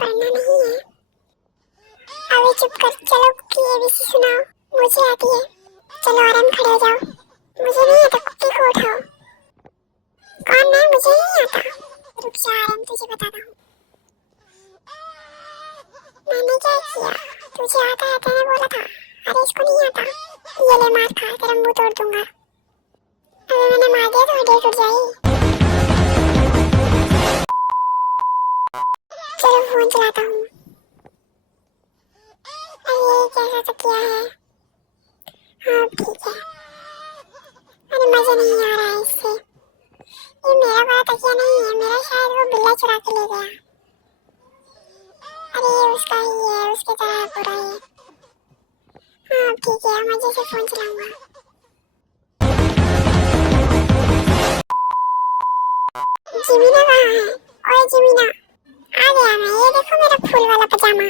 पढ़ना नहीं है। अभी चुप कर, चलो कुकी एबीसी सुनाओ, मुझे आती है। चलो आराम, खड़े हो जाओ। मुझे नहीं आता, कुकी को उठाओ। कौन? मैं? मुझे नहीं आता। रुक जा आराम, तुझे बताता हूँ। मैंने क्या किया? तुझे आता है, तूने बोला था। अरे इसको नहीं आता। ये ले मार खा, तेरा मुंह तोड़ दूंगा। अगर मैंने मार दिया तो हड्डी टूट जाएगी। चलो फोन चलाता हूँ। अरे कैसा तो किया है। हाँ ठीक है। अरे मजा नहीं आ रहा है इससे। ये मेरा वाला तकिया नहीं है, मेरा शायद वो बिल्ला चुरा के ले गया। अरे ये उसका ही है, उसके तरह है पूरा ये। हाँ ठीक है, मजे से फोन चलाऊंगा। जिमीना कहाँ है? ओए जिमीना, आ गया मैं। ये देखो मेरा फूल वाला पजामा।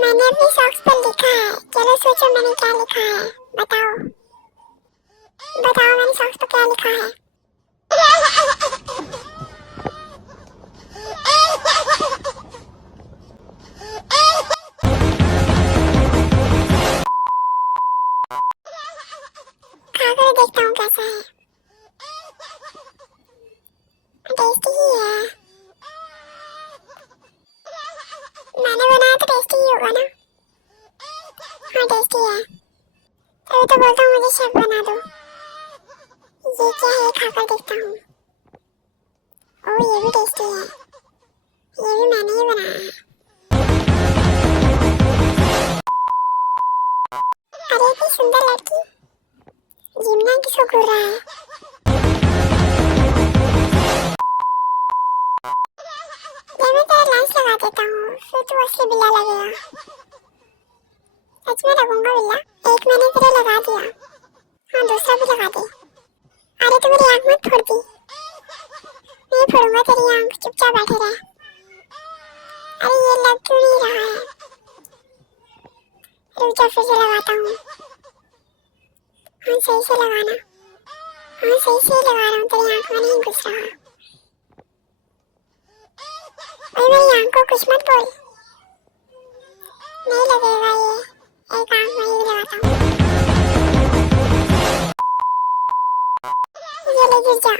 मैंने अपनी सॉक्स पर लिखा है। चलो सोचो मैंने क्या लिखा है, बताओ। बताओ मैंने सॉक्स पर क्या लिखा है। खाकर देखता हूँ कैसा है। टेस्टी ही है। मैंने बनाया तो टेस्टी ही होगा ना। हाँ टेस्टी है। तभी तो बोलता हूँ मुझे शेफ बना दो। ये क्या है, खाकर देखता हूँ। ओह ये भी टेस्टी है। ये भी मैंने ही बनाया है। अरे इतनी सुंदर लड़की, जिमना किसको घूर रहा है। मैं तेरा लेंस लगा देता हूँ, फिर तू असली बिल्ला लगेगा। सच में लगूंगा बिल्ला। एक मैंने तेरे लगा दिया, हाँ दूसरा भी लगा दे। अरे तू मेरी आँख मत फोड़ दी। नहीं फोड़ूंगा तेरी आँख, चुपचाप बैठे रहे। अरे ये लग क्यों नहीं रहा है। रुक जा, फिर से लगाता हूँ। हाँ सही से लगाना। हाँ सही से लगा रहा हूँ, तेरी आँख में नहीं घुस रहा। भाई मेरी आँख को कुछ मत बोल। नहीं लगेगा ये, एक आँख में ही लगाता हूँ। ये ले गिर जा।